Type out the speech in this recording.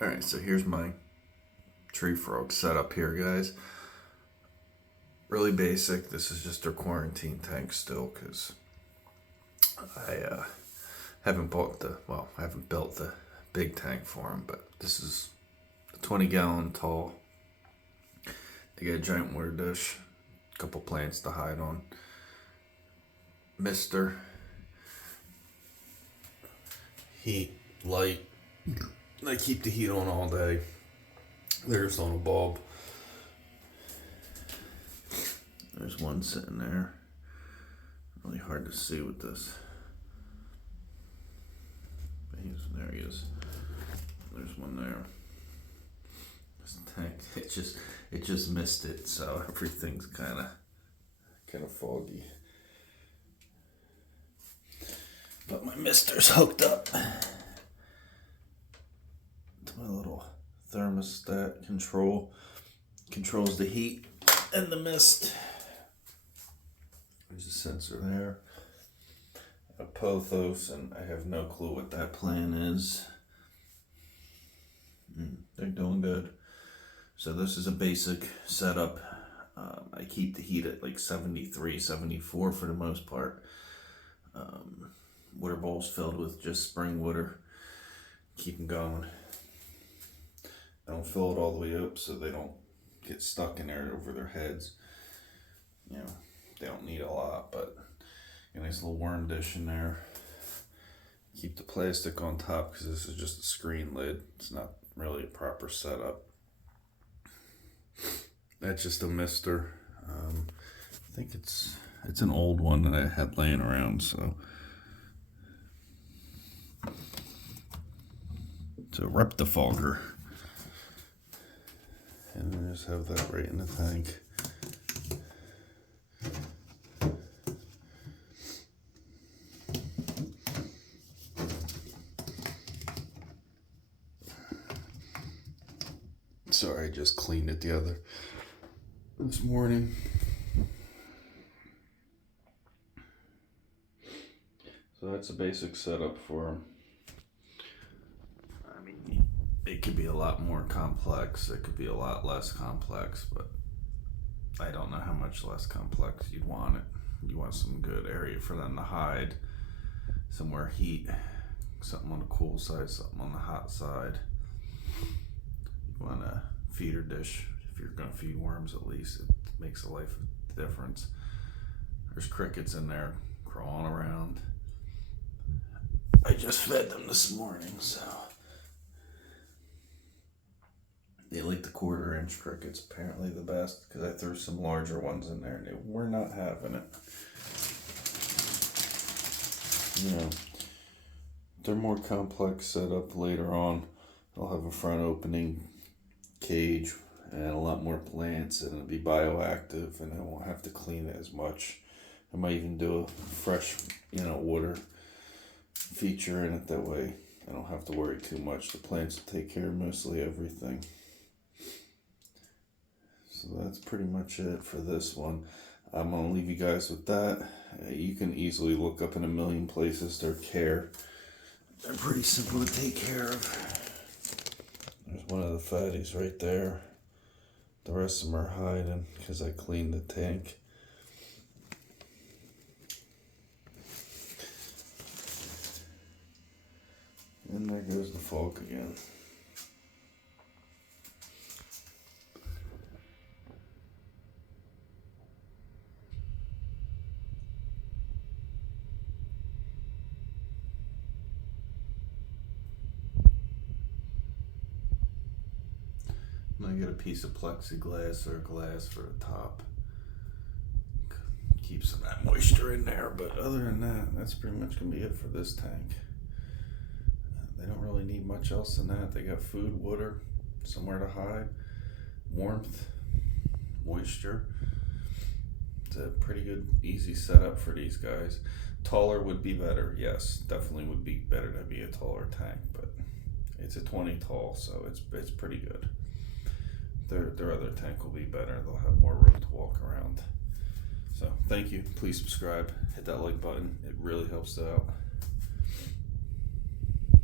Alright, so here's my tree frog setup here, guys. Really basic. This is just a quarantine tank still because I haven't I haven't built the big tank for him, but this is a 20-gallon tall. They got a giant water dish, a couple plants to hide on. Mister. Heat, light. I keep the heat on all day. There's on a bulb. There's one sitting there. Really hard to see with this. There he is. There's one there. This tank, it just missed it, so everything's kind of foggy. But my mister's hooked up to my little thermostat controls the heat and the mist. There's a sensor there. A pothos, and I have no clue what that plan is. They're doing good. So this is a basic setup. I keep the heat at like 73, 74 for the most part. Water bowls filled with just spring water. Keep them going. I don't fill it all the way up so they don't get stuck in there over their heads. You know, they don't need a lot, but a nice little worm dish in there. Keep the plastic on top because this is just a screen lid. It's not really a proper setup. That's just a mister. I think it's an old one that I had laying around, so it's a Reptifogger. And I just have that right in the tank. Sorry, I just cleaned it this morning. So that's a basic setup for him. I mean, it could be a lot more complex. It could be a lot less complex, but I don't know how much less complex you'd want it. You want some good area for them to hide, somewhere heat, something on the cool side, something on the hot side. You want a feeder dish if you're going to feed worms, at least. It makes a life difference. There's crickets in there crawling around. I just fed them this morning, so they like the 1/4-inch crickets, apparently the best, because I threw some larger ones in there and they were not having it. You know, they're more complex setup later on. I'll have a front opening cage and a lot more plants, and it'll be bioactive, and I won't have to clean it as much. I might even do a fresh, water feature in it. That way I don't have to worry too much. The plants will take care of mostly everything. So that's pretty much it for this one. I'm going to leave you guys with that. You can easily look up in a million places their care. They're pretty simple to take care of. There's one of the fatties right there. The rest of them are hiding because I cleaned the tank. And there goes the fog again. And I get a piece of plexiglass or glass for the top. Keep some of that moisture in there, but other than that, that's pretty much going to be it for this tank. They don't really need much else than that. They got food, water, somewhere to hide, warmth, moisture. It's a pretty good, easy setup for these guys. Taller would be better, yes. Definitely would be better to be a taller tank, but it's a 20 tall, so it's pretty good. Their other tank will be better. They'll have more room to walk around. So thank you. Please subscribe. Hit that like button. It really helps out.